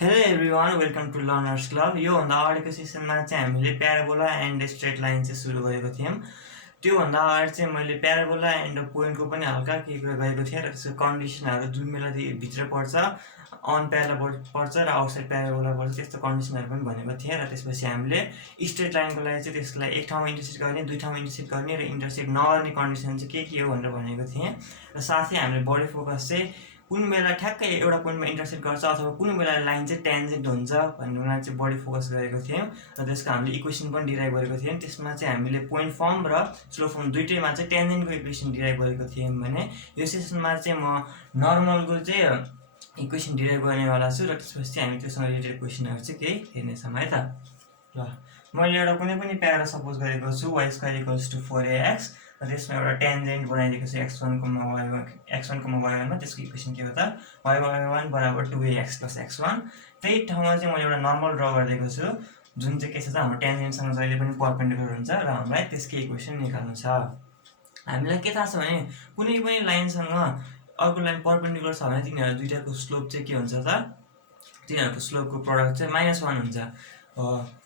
Hello everyone, welcome to Learners Club. यो भन्दा अगाडिको सेसनमा चाहिँ हामीले प्याराबोला एन्ड स्ट्रेट लाइन चाहिँ सुरु गरेको थियौँ। त्यो भन्दा अगाडि चाहिँ मैले प्याराबोला एन्ड पोइन्टको पनि हल्का केही कुरा गरेको थिएँ र त्यसको कन्डिसनहरू जुन बेला भित्र पर्छ, अन प्याराबोला पर्छ र आउटसाइड प्याराबोला पर्छ, त्यस्तो कन्डिसनहरू पनि भनेको थिएँ। र त्यसपछि हामीले स्ट्रेट लाइनको लागि चाहिँ त्यसलाई एक ठाउँमा इन्टरसेक्ट गर्ने, दुई ठाउँमा इन्टरसेक्ट गर्ने र इन्टरसेक्ट नगर्ने कन्डिसन चाहिँ के हो भनेर भनेको थिएँ। र साथै हामीले बढी फोकस चाहिँ कुन बेला ठ्याक्कै एउटा पोइन्टमा इन्टरसेक्ट गर्छ अथवा कुन बेला लाइन चाहिँ ट्यान्जेन्ट हुन्छ भन्नेमा चाहिँ बढी फोकस गरेको थियौँ। र त्यसको हामीले इक्वेसन पनि डिराइभ गरेको थियौँ। त्यसमा चाहिँ हामीले पोइन्ट फर्म र स्लो फर्म दुइटैमा चाहिँ ट्यान्जेन्टको इक्वेसन डिराइभ गरेको थियौँ भने यो सेसनमा चाहिँ म नर्मलको चाहिँ इक्वेसन डिराइभ गर्नेवाला छु र त्यसपछि चाहिँ हामी त्योसँग रिलेटेड क्वेसनहरू चाहिँ केही हेर्नेछौँ है त। ल मैले एउटा कुनै पनि प्यारा सपोज गरेको छु y² = 4ax र त्यसमा एउटा ट्यान्जेन्ट बनाइदिएको छु x1,y1 मा। त्यसको इक्वेसन के हो त y1 = 2ax + x1। त्यही ठाउँमा चाहिँ मैले एउटा नर्मल ड्र गरिदिएको छु जुन चाहिँ के छ त हाम्रो ट्यान्जेन्टसँग जहिले पनि परपेन्डिकुलर हुन्छ र हामीलाई त्यसकै इक्वेसन निकाल्नु छ। हामीलाई के थाहा छ भने कुनै पनि लाइनसँग अर्को लाइन परपेन्डिकुलर छ भने तिनीहरू दुईटाको स्लोप चाहिँ के हुन्छ त, तिनीहरूको स्लोपको प्रडक्ट चाहिँ -1 हुन्छ।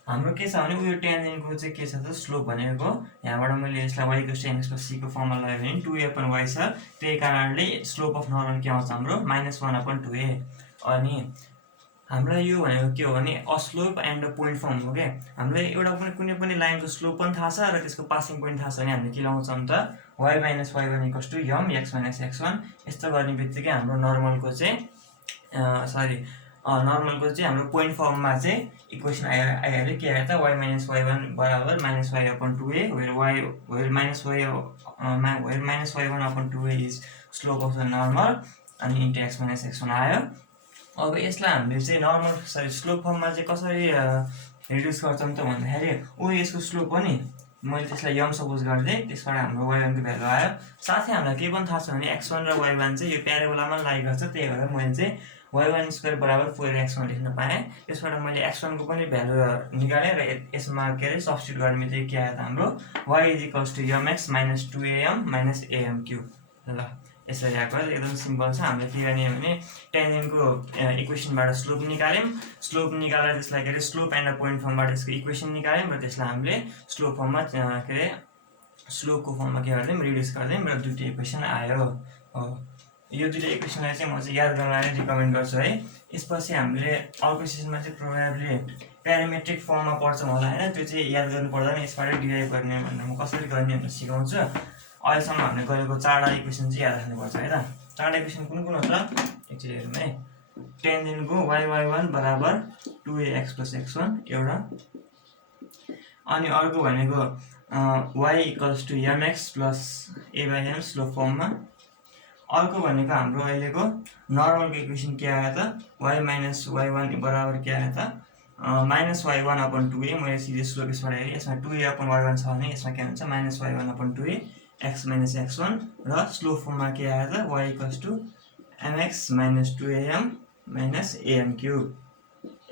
हाम्रो के छ भने उयो ट्यान्जेन्टको चाहिँ के छ त स्लोप भनेको यहाँबाट मैले यसलाई y = mx + c को फर्ममा लगायो भने 2a/y छ। त्यही कारणले स्लोप अफ नर्मल के आउँछ हाम्रो -1/2a। अनि हामीलाई यो भनेको के हो भने अस्लोप एन्ड पोइन्ट फर्म हो क्या। हामीलाई एउटा कुनै पनि लाइनको स्लोप पनि थाहा छ र त्यसको पासिङ पोइन्ट थाहा छ भने हामीले के लगाउँछौँ त y - y1 = m x - x1। यस्तो गर्ने बित्तिकै हाम्रो नर्मलको चाहिँ नर्मलको चाहिँ हाम्रो पोइन्ट फर्ममा चाहिँ इक्वेसन आइहाल्यो। के आयो त y - y1 = -y/2a where -y1/2a is slope of the normal अनि इन्टु x - x1 आयो। अब यसलाई हामीले चाहिँ नर्मल स्लोप फर्ममा चाहिँ कसरी रिड्युस गर्छौँ त भन्दाखेरि यसको स्लोप हो नि, मैले त्यसलाई यम सपोज गरिदिएँ, त्यसबाट हाम्रो y1 को भ्यालु आयो। साथै हामीलाई के पनि थाहा छ भने x1 र y1 चाहिँ यो प्याराबोलामा लागि गर्छ, त्यही भएर मैले चाहिँ y1² = 4x1 लेख्न पाएँ। त्यसबाट मैले x1 को पनि भ्यालु निकालेँ र यसमा के अरे सब्स्टिट्युट गर्ने बित्तिकै के आयो त हाम्रो y = mx - 2am - am³। ल यसरी आएको एकदम सिम्पल छ। हामीले के गर्ने भने ट्यान्जेन्टको इक्वेसनबाट स्लोप निकाल्यौँ, स्लोप निकालेर त्यसलाई के अरे स्लोप एन्ड पोइन्ट फर्मबाट यसको इक्वेसन निकाल्यौँ र त्यसलाई हामीले स्लोप फर्ममा के अरे स्लोपको फर्ममा के गरिदियौँ रिड्युस गरिदियौँ र दुईवटा इक्वेसन आयो। यो दुईवटा इक्वेसनलाई चाहिँ म चाहिँ याद गर्नलाई रिकमेन्ड गर्छु है। यसपछि हामीले अर्को सेसनमा चाहिँ प्रोबेबली प्यारामेट्रिक फर्ममा पढ्छौँ होला होइन, त्यो चाहिँ याद गर्नु पर्दैन, यसबाटै डिराइभ गर्ने भनेर म कसरी गर्ने भनेर सिकाउँछु। अहिलेसम्म हामीले गरेको 4वटा इक्वेसन चाहिँ याद राख्नुपर्छ है त। 4वटा इक्वेसन कुन कुन हो त एकचोटि हेरौँ है। ट्यान्जेन्टको y1 = 2ax + x1 एउटा, अनि अर्को भनेको y = mx + a/m स्लोप फर्ममा। अर्को भनेको हाम्रो अहिलेको नर्मलको इक्वेसन के आयो त y - y1 बराबर के आयो त -y1/2a। मैले सिधै स्लोप यसबाट हेरेँ, यसमा 2a/y1 छ भने यसमा के हुन्छ -y1/2a x - x1 र स्लोप फर्ममा के आयो त y = mx - 2am - am³।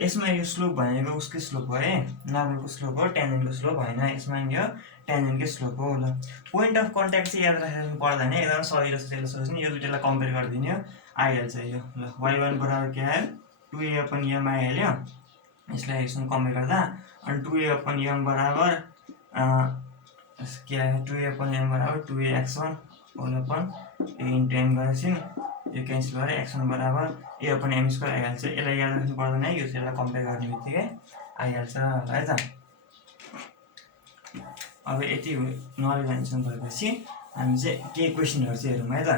यसमा यो स्लोप भनेको उसकै स्लोप हो है, नर्मलको स्लोप हो, ट्यान्जेन्टको स्लोप होइन। यसमा यो ट्यान्जेन्टकै स्लोप हो। ल पोइन्ट अफ कन्ट्याक्ट चाहिँ याद राख्नु पर्दैन, एकदम सजिलो छ, त्यसलाई सोच्नु। यो दुईटालाई कम्पेयर गरिदिने आइहाल्छ यो। ल y1 बराबर के आयो 2a/m आइहाल्यो, यसलाई यससँग कम्पेयर गर्दा। अनि 2a/m बराबर के आयो 2a/m = 2ax1 इन्टु m गरेपछि यो क्यान्सल गरेर x1 बराबर a/m² आइहाल्छ। यसलाई याद राख्नु पर्दैन है, यो यसलाई कम्पेयर गर्ने बित्तिकै आइहाल्छ है त। अब यति नलेज एन्सर भएपछि हामी चाहिँ केही क्वेसनहरू चाहिँ हेरौँ है त।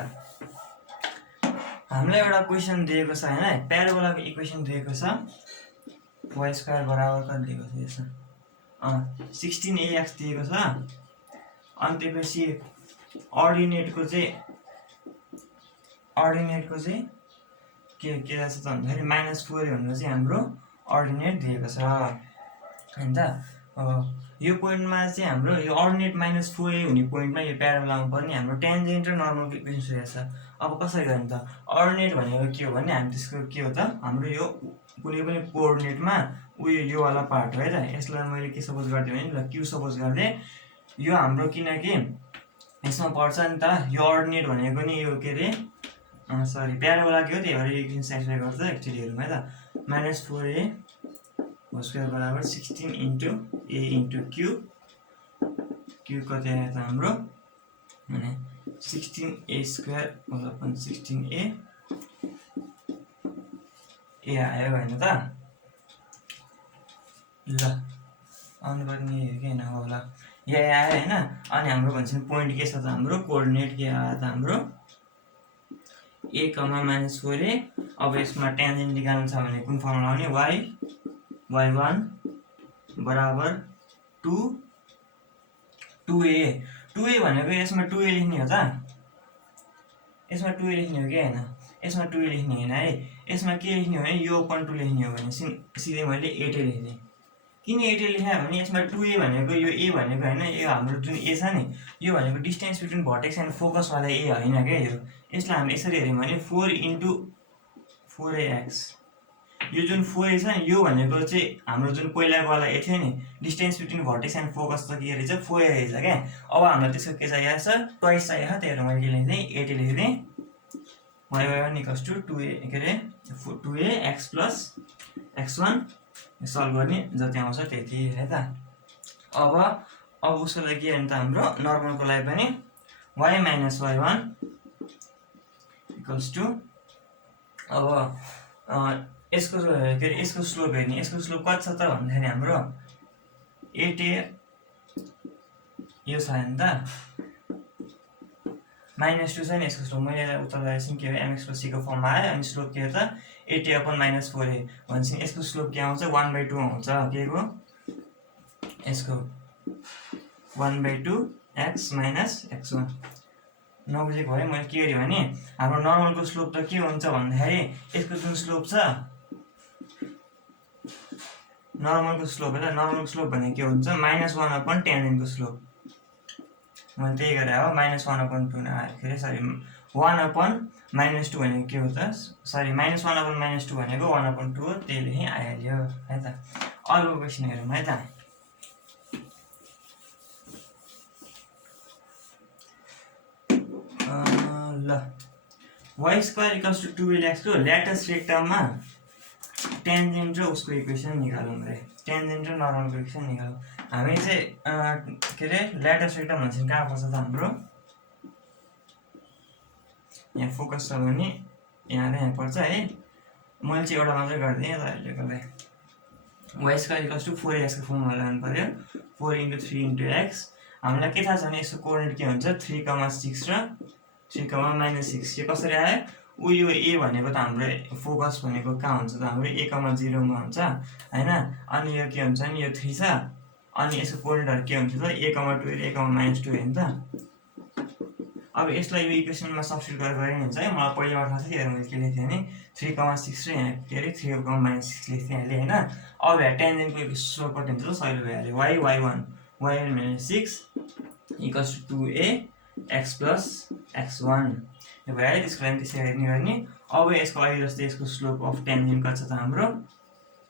हामीलाई एउटा क्वेसन दिएको छ होइन, प्याराबोलाको इक्वेसन दिएको छ y² बराबर कति दिएको छ यसमा 16ax दिएको छ। अनि त्यसपछि अर्डिनेटको चाहिँ के रहेछ त भन्दाखेरि -4 भनेर चाहिँ हाम्रो अर्डिनेट दिएको छ होइन त। यो पोइन्टमा चाहिँ हाम्रो यो अर्डिनेट -4a हुने पोइन्टमा यो प्याराबोलामा पर्ने हाम्रो ट्यान्जेन्ट र नर्मलको इक्वेसन दिएको छ। अब कसरी गर्ने त अर्डिनेट भनेको के हो भने हामी त्यसको के हो त हाम्रो यो कुनै पनि कोअर्डिनेटमा यो वाला पार्ट हो है त। यसलाई मैले के सपोज गरिदिएँ भने ल q सपोज गरिदिएँ। यो हाम्रो किनकि यसमा पर्छ नि त यो अर्डिनेट भनेको नि यो के अरे सरी प्याराबोला के हो, त्यही भएर इक्वेसन सेटिस्फाई गर्छ एक्चुअली हेरौँ है त। -4a होल स्क्वायर बराबर 16 into a into Q, Q कति आयो त हाम्रो भने 16a स्क्वायर अपन 16a ए आयो होइन त। ल आउनुपर्ने हो कि होइन होला, यहाँ आयो होइन। अनि हाम्रो भन्छ पोइन्ट के छ त, हाम्रो कोअर्डिनेट के आयो त हाम्रो a, -4a। अब यसमा टेन्जेन्ट निकाल्नु छ भने कुन फर्मुला आउने, y1 बराबर 2a। 2a भनेको यसमा 2a लेख्ने हो त, यसमा 2a लेख्ने हो कि होइन, यसमा 2a लेख्ने होइन है। यसमा के लेख्ने हो भने यो अपन 2 लेख्ने हो भने सिधै मैले 8 लेख्ने। किन 8 लेखेँ भने यसमा 2a भनेको यो a भनेको होइन, यो हाम्रो जुन a छ नि यो भनेको डिस्टेन्स बिट्विन भर्टेक्स एन्ड फोकसवाला a होइन क्या यो। यसलाई हामीले यसरी हेऱ्यौँ भने 4 इन्टु 4ax, यो जुन 4a छ नि यो भनेको चाहिँ हाम्रो जुन पहिलाकोवाला a थियो नि distance between vertex and focus त के रहेछ 4a रहेछ क्या। अब हामीलाई त्यसको के चाहिएको छ, ट्वाइस चाहिएको छ, त्यही भएर मैले के लेख्दिएँ 8 लेखिदिएँ। y1 इक्वल्स टु 2a के अरे 2ax प्लस x1 सल्भ गर्ने जति आउँछ त्यति है त। अब उसको लागि के भने त हाम्रो नर्मलको लागि पनि y minus y1 equals to, अब यसको के अरे यसको स्लोप हेर्ने, यसको स्लोप कति छ त भन्दाखेरि हाम्रो 8a यो छ नि त, -2 छ नि यसको स्लोप। मैले उत्तर गरेपछि के हो mx प्लस c को फर्ममा आयो। अनि स्लोप के हो त 8a अपन -4a भनेपछि यसको स्लोप के आउँछ 1/2 आउँछ के को, यसको 1/2 x माइनस x1। नबुझेको भए मैले के गरेँ भने हाम्रो नर्मलको स्लोप त के हुन्छ भन्दाखेरि यसको जुन स्लोप छ नर्मलको स्लोप है त, नर्मलको स्लोप भनेको के हुन्छ -1 अपन टेन्जेन्टको स्लोप। मैले त्यही गरेँ हो, -1/2 आयो के अरे सरी 1/2 भनेको के हो त, सरी -1/2 भनेको 1/2 हो, त्यही लेखेँ आइहाल्यो है त। अर्को क्वेसन हेरौँ है त। ल y square equals to 2ax को ल्याटस रेक्टममा टेन्जेन्ट र उसको इक्वेसन निकालौँ रे, टेन्जेन्ट र नर्मलको इक्वेसन निकालौँ। हामी चाहिँ के अरे ल्याटस रेक्टम भन्छ कहाँ पर्छ त हाम्रो, यहाँ फोकस छ भने यहाँ र यहाँ पर्छ है। मैले चाहिँ एउटा मात्रै गरिदिएँ तपाईँहरूले गर्दा। y square equals to 4ax को फर्मुला लगाउनु पर्यो, 4 इन्टु 3 इन्टु x। हामीलाई के थाहा छ भने यसको कोअर्डिनेट के हुन्छ 3,6 र 3,-6। यो कसरी आयो, यो a भनेको त हाम्रो फोकस भनेको कहाँ हुन्छ त हाम्रो a,0 मा हुन्छ होइन। अनि यो के हुन्छ नि यो 3 छ, अनि यसको कोअर्डिनेटहरू के हुन्छ त a,2 र a,-2 होइन त। अब यसलाई यो इक्वेसनमा सब्स्टिट्युट गरेर हुन्छ है। मलाई पहिलेबाट थाहा छ, त्यही भएर मैले के लेख्थेँ भने 3,6 र यहाँ के अरे 3,-6 लेख्थेँ अहिले होइन। अब यहाँ टेन्जेन्टको स्लोप कति हुन्छ त सहिले भइहाल्यो, y1 -6 equals to 2ax plus x1 यो भइहाल्यो। त्यसको लागि त्यसरी गर्ने। अब यसको अहिले जस्तै यसको स्लोप अफ टेन्जेन्ट कति छ त हाम्रो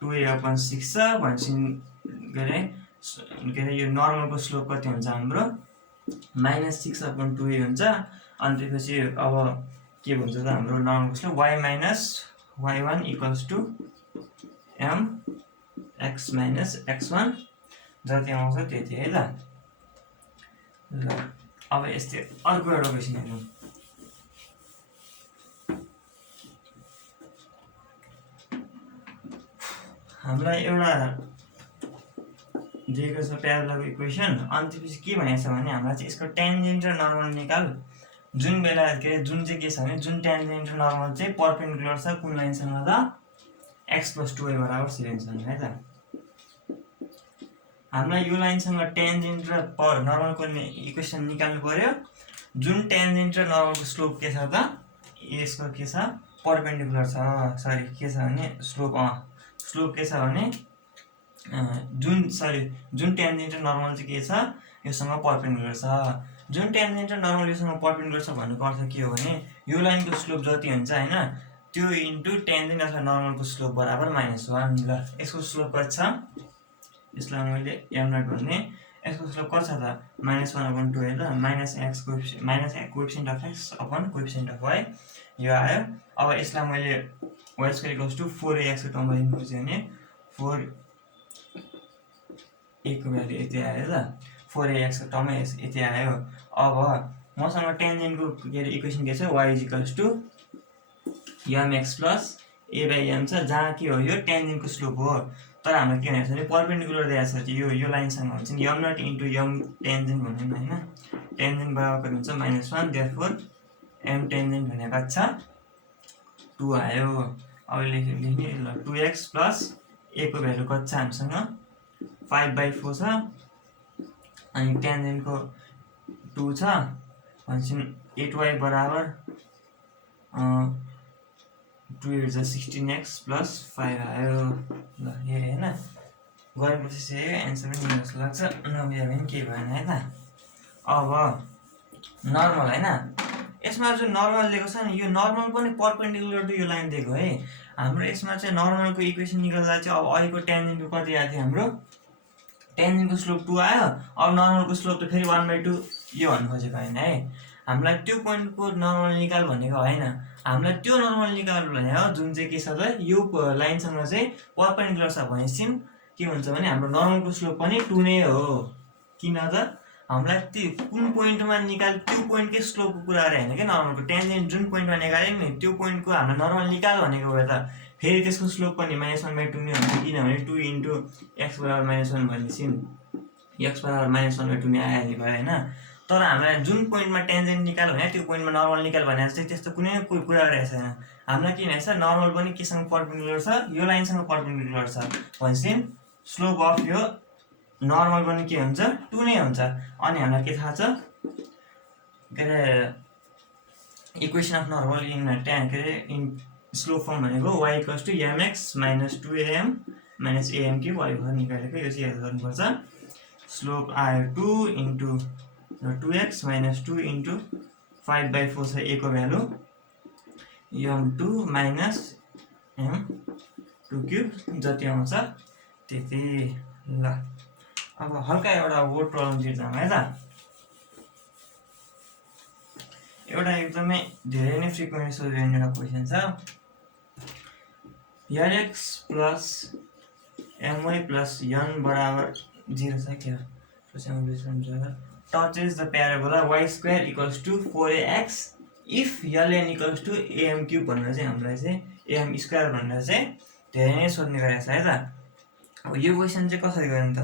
2a/6 छ भनेपछि के अरे यो नर्मलको स्लोप कति हुन्छ हाम्रो -6/2a हुन्छ। अनि त्यसपछि अब के भन्छ त हाम्रो नर्मलको slope y minus y1 equals to mx minus x1 जति आउँछ त्यति है त। ल अब यस्तै अर्को एउटा क्वेसन हेरौँ। हामीलाई एउटा दिएको छ प्याराबोलाको इक्वेसन। अनि त्यसपछि के भनेको छ भने हामीलाई चाहिँ यसको टेन्जेन्ट र नर्मल निकाल। जुन बेला के अरे जुन चाहिँ के छ भने जुन टेन्जेन्ट र नर्मल चाहिँ परपेन्डिकुलर छ कुन लाइनसँग त x + 2y = 7 सँग है त। हामीलाई यो लाइनसँग टेन्जेन्ट र नर्मलको इक्वेसन निकाल्नु पर्यो। जुन टेन्जेन्ट र नर्मलको स्लोप के छ त यसको के छ परपेन्डिकुलर छ, सरी के छ भने स्लोप के छ भने जुन टेन्जेन्ट र नर्मल चाहिँ के छ योसँग परपेन्डिकुलर छ। जुन टेन्जेन्ट र नर्मल योसँग परपेन्डिकुलर छ भन्नुको अर्थ के हो भने यो लाइनको स्लोप जति हुन्छ होइन त्यो इन्टु टेन्जेन्ट अथवा नर्मलको स्लोप बराबर -1। ल यसको स्लोप कति छ, यसलाई मैले m0 भन्ने। यसको स्लोप कति छ त -1/2 होइन, -x coefficient of x upon coefficient of y यो आयो। अब यसलाई मैले y square equals to 4ax को टर्ममा लिनु खोजेँ भने 4a को भ्यालु यति आयो ल, 4ax को टर्ममा यति आयो। अब मसँग टेन्जेन्टको के अरे इक्वेसन के छ, y is equals to mx plus a by m छ, जहाँ के हो यो टेन्जेन्टको स्लोप हो। तर हाम्रो के भनेको छ भने परपेन्डिकुलर दिएको छ, यो लाइनसँग हुन्छ नि m not into m tangent भन्यो नि होइन, टेन्जेन्ट बराबर हुन्छ -1, देयरफोर m टेन्जेन्ट भनेको छ 2 आयो। अब लेख्ने ल 2x प्लस a को भ्यालु कति छ हामीसँग 5/4 छ, अनि टेन्जेन्टको 2 छ भनेपछि 8y बराबर 2 8 16x प्लस 5 आयो ल। यो होइन गरेपछि चाहिँ एन्सर पनि दिनु जस्तो लाग्छ, नभए पनि केही भएन है त। अब नर्मल होइन, यसमा जुन नर्मल दिएको छ नि यो नर्मल पनि परपेन्डिकुलर टु यो लाइन दिएको है। हाम्रो यसमा चाहिँ नर्मलको इक्वेसन निकाल्दा चाहिँ अब अहिलेको टेन्जेन्टको कति आएको थियो, हाम्रो टेन्जेन्टको स्लोप 2 आयो। अब नर्मलको स्लोप त फेरि 1/2 यो भन्नु खोजेको होइन है, हामीलाई त्यो पोइन्टको नर्मल निकाल भनेको होइन, हामीलाई त्यो नर्मल निकाल भनेको जुन चाहिँ के छ त यो लाइनसँग चाहिँ परपेन्डिकुलर छ भनेपछि के हुन्छ भने हाम्रो नर्मलको स्लोप पनि 2 नै हो। किन त हामीलाई त्यो कुन पोइन्टमा निकाल त्यो पोइन्टकै स्लोपको कुरा गरे होइन क्या, नर्मलको टेन्जेन्ट जुन पोइन्टमा निकाल्यो नि त्यो पोइन्टको हाम्रो नर्मल निकाल भनेको भए त फेरि त्यसको स्लोप पनि -1/2 नै हुन्छ, किनभने 2 इन्टु x बराबर -1 भनेपछि x बराबर -1/2 नै आइहाल्ने भयो होइन। तर हामीलाई जुन पोइन्टमा टेन्जेन्ट निकाल भने त्यो पोइन्टमा नर्मल निकाल भनेर चाहिँ त्यस्तो कुनै कुरा गरेको छैन। हामीलाई के भनेको छ, नर्मल पनि केसँग परपेन्डिकुलर छ, यो लाइनसँग परपेन्डिकुलर छ भनेपछि स्लोप अफ यो नर्मल पनि के हुन्छ 2 नै हुन्छ। अनि हामीलाई के थाहा छ के अरे इक्वेसन अफ नर्मल इन के अरे इन स्लोप फर्म भनेको y equals to mx minus 2am minus am cube भयो निकालेको, यो चाहिँ याद गर्नुपर्छ। स्लोप आयो 2 इन्टु 2x माइनस 2 इन्टु 5/4 छ a को value m2 minus m2 cube जति आउँछ त्यति ल। अब हल्का एउटा वर्ड प्रब्लम तिर्छौँ है त, एउटा एकदमै धेरै नै फ्रिक्वेन्टली सोधिने एउटा क्वेसन छ। Lx plus my plus n बराबर 0 छ क्या, touches the parabola y square equals to 4ax if ln equals to am cube भनेर चाहिँ हामीलाई चाहिँ am स्क्वायर भनेर चाहिँ धेरै नै सोध्ने गरेको छ है त। अब यो क्वेसन चाहिँ कसरी गर्ने त,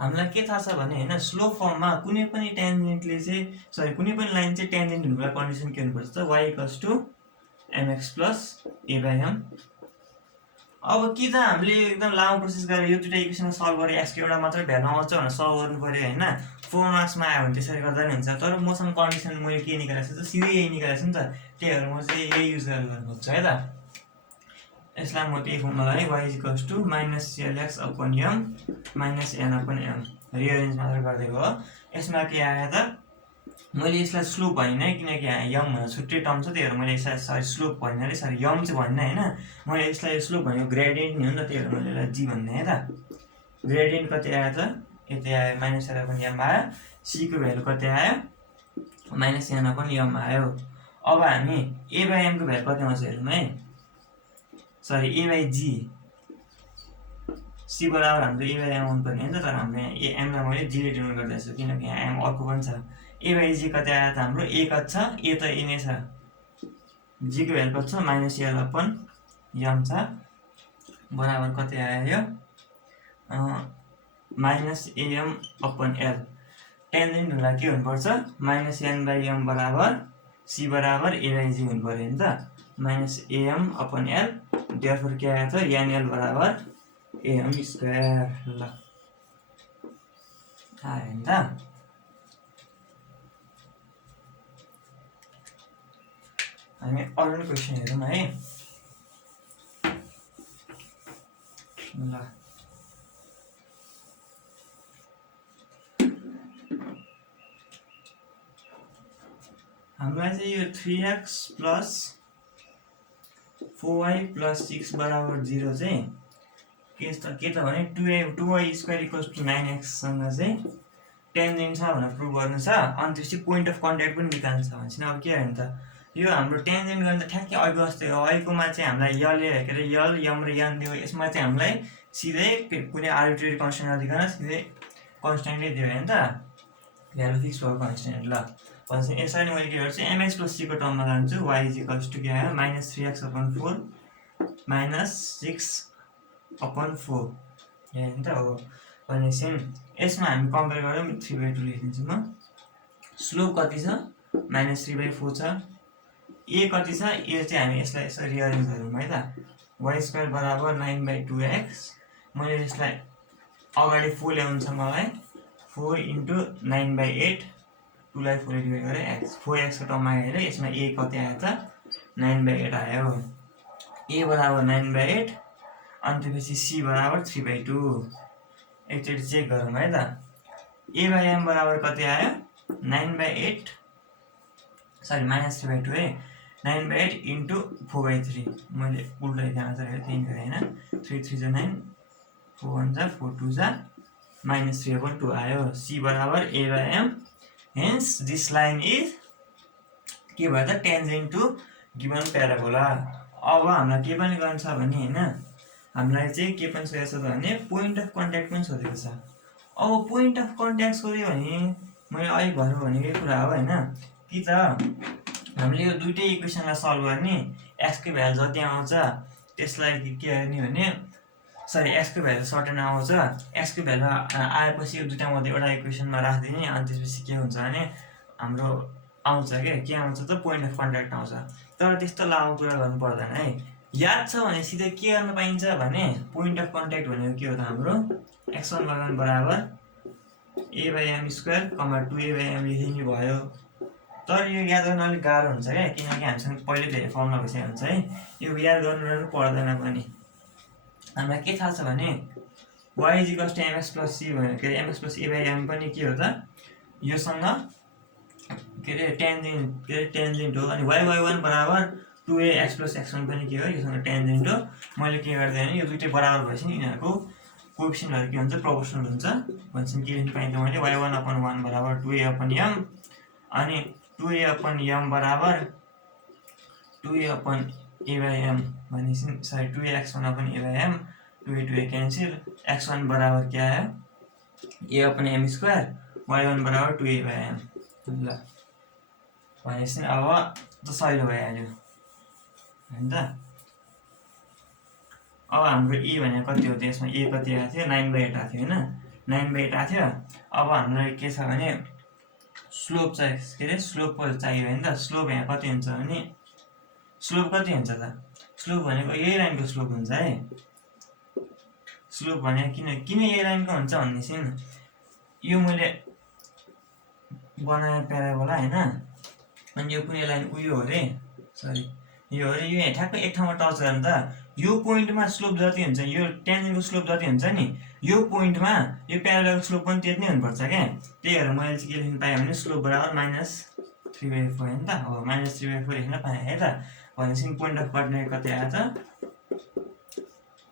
हामीलाई के थाहा छ भने होइन स्लोप फर्ममा कुनै पनि टेन्जेन्टले चाहिँ कुनै पनि लाइन चाहिँ टेन्जेन्ट हुनुको लागि कन्डिसन के हुनुपर्छ त y equals to mx plus a/m। अब कि त हामीले एकदम लामो प्रोसेस गरेर यो दुईटा इक्वेसन सल्भ गरेर एक्सको एउटा मात्रै भ्यालु आउँछ भनेर सल्भ गर्नु पर्यो होइन, 4 मार्क्समा आयो भने त्यसरी गर्दा नि हुन्छ। तर मसँग कन्डिसन मैले के निकालेको छु त सिधै यही निकालेको छु नि त, त्यही भएर म चाहिँ यही युज गरेर गर्नु खोज्छु है त। यसलाई म त्यही फर्ममा लगाएँ y equals to -lx upon m minus n upon m rearrange मात्र गरिदिएको हो। यसमा के आयो त मैले यसलाई स्लोप भनिनँ है, किनकि यम भनेर छुट्टै टर्म छ, त्यही भएर मैले यसलाई सरी स्लोप भनिनँ है, सरी यम चाहिँ भनिनँ होइन, मैले यसलाई स्लोप भनेको ग्रेडियन्ट नि हो नि त, त्यही भएर मैले यसलाई जी भन्ने है त। ग्रेडियन्ट कति आयो त यति आयो, -l अपन m आयो, c को भ्यालु कति आयो -n अपन m आयो। अब हामी a/m को भ्यालु कति आउँछ हेरौँ है, सरी a/g, c बराबर हाम्रो a/m आउनुपर्ने हो नि त, तर हाम्रो यहाँ m लाई मैले g ले डिनोट गर्दैछु किनकि यहाँ m अर्को पनि छ। a/g कति आयो त हाम्रो a कति छ, a त a नै छ, g को भ्यालु कति छ -l अपन m छ बराबर कति आयो यो -am अपन l। टेन्जेन्ट हुँदा के हुनुपर्छ -n/m बराबर c बराबर a/g हुनु पर्यो नि त, -am अपन l, देयरफोर के आयो त nl बराबर am स्क्वायर ल आयो नि त। हामी अरू नै क्वेसन हेरौँ है ल। हामीलाई चाहिँ यो 3x प्लस 4y प्लस 6 बराबर 0 चाहिँ के त भने 2y square equals to 9x सँग चाहिँ टेन्जेन्ट छ भनेर प्रुभ गर्नु छ, अनि त्यसपछि पोइन्ट अफ कन्ट्याक्ट पनि निकाल्नु छ भनेपछि अब के गर्ने त यो हाम्रो टेन्जेन्ट गर्न त ठ्याक्कै अघि जस्तै हो। अहिलेकोमा चाहिँ हामीलाई यले के अरे यल यम र यान दियो, यसमा चाहिँ हामीलाई सिधै कुनै आर्बिट्रेरी कन्सटेन्ट नदिकन सिधै कन्सटेन्टै दियो होइन त, भ्यालु फिक्स भएको कन्सटेन्ट। ल भनेपछि यसरी मैले के गर्छु, mx + c को टर्ममा लान्छु। y = के आयो -3x/4 -6/4 होइन त हो। भनेपछि यसमा हामी कम्पेयर गरौँ, 3/2 लेखिदिन्छु म। स्लोप कति छ -3/4 छ। a कति छ, a चाहिँ हामी यसलाई यसरी रिअरेन्ज गरौँ है त। y² = 9/2x। मैले यसलाई अगाडि 4 ल्याउनु छ मलाई, 4 × 9/8, 2 लाई 4 ले डिभाइड गरेँ x, 4x को टर्ममा आएर यसमा a कति आयो त 9/8 आयो। a = 9/8 अनि त्यसपछि c = 3/2। एकचोटि चेक गरौँ है त। a/m बराबर कति आयो 9/8 सरी -3/2 है, 9/8 × 4/3। मैले उल्टा त्यहाँ चाहिँ त्यही गरेँ होइन। 3 3 = 9, 4 1 = 4 2 = -3/2 आयो। c = a/m। Hence this line is के भयो त टेन्जेन्ट टु गिभन प्याराबोला। अब हामीलाई के पनि गर्नु छ भने होइन, हामीलाई चाहिँ के पनि सोधेको छ भने पोइन्ट अफ कन्ट्याक्ट पनि सोधेको छ। अब पोइन्ट अफ कन्ट्याक्ट सोध्यो भने मैले अघि भर्नु भनेकै कुरा हो होइन, कि त हामीले यो दुईटै इक्वेसनलाई सल्भ गर्ने, x को भ्यालु जति आउँछ त्यसलाई के गर्ने भने सरी x को भ्यालु सर्टेन आउँछ, x को भ्यालु आएपछि यो दुईटा मध्ये एउटा इक्वेसनमा राखिदिने, अनि त्यसपछि के हुन्छ भने हाम्रो आउँछ के आउँछ त पोइन्ट अफ कन्ट्याक्ट आउँछ। तर त्यस्तो लामो कुरा गर्नु पर्दैन है, याद छ भने सिधै के गर्न पाइन्छ भने पोइन्ट अफ कन्ट्याक्ट भनेको के हो त हाम्रो x1 = a/m² 2a/m लेखिने भयो। तर यो याद गर्न अलिक गाह्रो हुन्छ क्या, किनकि हामीसँग पहिले धेरै फर्मुला भइसकेको हुन्छ है, यो याद गर्नु पर्दैन पनि। हामीलाई के थाहा छ भने y = mx + c भनेको के अरे mx + a/m पनि के हो त योसँग के अरे टेन्जेन्ट हो। अनि y1 = 2ax + x1 पनि के हो योसँग टेन्जेन्ट हो। मैले के गर्दै भने यो दुईटै बराबर भएपछि नि यिनीहरूको कोएफिसिएन्टहरु के हुन्छ प्रोपोर्सनल हुन्छ। भनेपछि के लेख्न पाइन्छ भने y1/1 = 2a/m अनि 2a/m = 2a/a/m भनेपछि sorry 2x1/a/m 2a cancel, x1 बराबर के आयो a/m² y1 = 2a/m। ल भनेपछि अब त सजिलो भइहाल्यो हैन त। अब हाम्रो e भनेको कति हो त, यसमा a कति आएको थियो 9/8 आएको थियो हैन, 9/8 आएको थियो। अब हामीलाई के छ भने स्लोप चाहिँ के अरे स्लोप चाहियो हैन त। स्लोप यहाँ कति हुन्छ भने स्लोप कति हुन्छ त, स्लोप भनेको यही लाइनको स्लोप हुन्छ है। स्लोप भने किन यही लाइनको हुन्छ भनेपछि यो मैले बनाए प्याराबोला हैन, अनि यो कुनै लाइन उयो हो रे सरी यो हो रे, यो यहाँ ठ्याक्कै एक ठाउँमा टच गर्नु त यो पोइन्टमा स्लोप जति हुन्छ, यो टेन्जेन्टको स्लोप जति हुन्छ नि यो पोइन्टमा यो प्याराबोलाको स्लोप पनि त्यति नै हुनुपर्छ क्या। त्यही भएर मैले चाहिँ के लेख्न पाएँ भने स्लोप बराबर -3/4 हैन त। हो -3/4 लेख्न पाएँ है त। भनेपछि पोइन्ट अफ कन्ट्याक्ट कति आयो त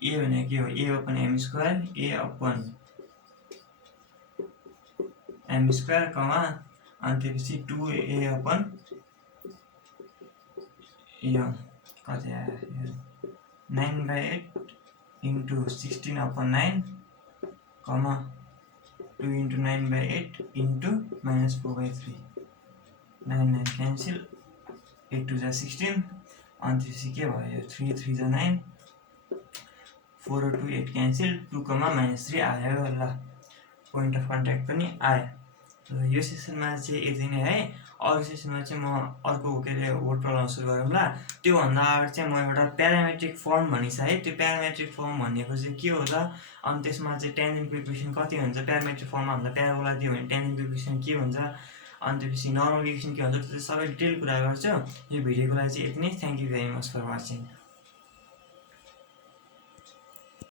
a भनेको के हो a/m² a/m² अनि त्यसपछि 2a/m कति आयो 9/8 × 16/9 2 × 9/8 × -4/3 9 9 क्यान्सल 8 2 = 16 अनि त्यसपछि के भयो 3 3 = 9 4 2 8 क्यान्सल 2, -3 आयो। ल पोइन्ट अफ कन्ट्याक्ट पनि आयो। ल यो सेसनमा चाहिँ यति नै है। अरू सेसनमा चाहिँ म अर्को के अरे वर्ड प्रब्लम सुरु गरौँला। त्योभन्दा अगाडि चाहिँ म एउटा प्यारामेट्रिक फर्म भनिन्छ है, त्यो प्यारामेट्रिक फर्म भनेको चाहिँ के हो त, अनि त्यसमा चाहिँ टेन्जेन्ट कोएफिसिएन्ट कति हुन्छ, प्यारामेट्रिक फर्ममा हामीलाई प्याराबोला दियो भने टेन्जेन्ट कोएफिसिएन्ट के हुन्छ, अनि त्यसपछि नर्मल कोएफिसिएन्ट के हुन्छ, त्यो सबै डिटेल कुरा गर्छु। यो भिडियोको लागि चाहिँ यति नै। Thank you very much for watching.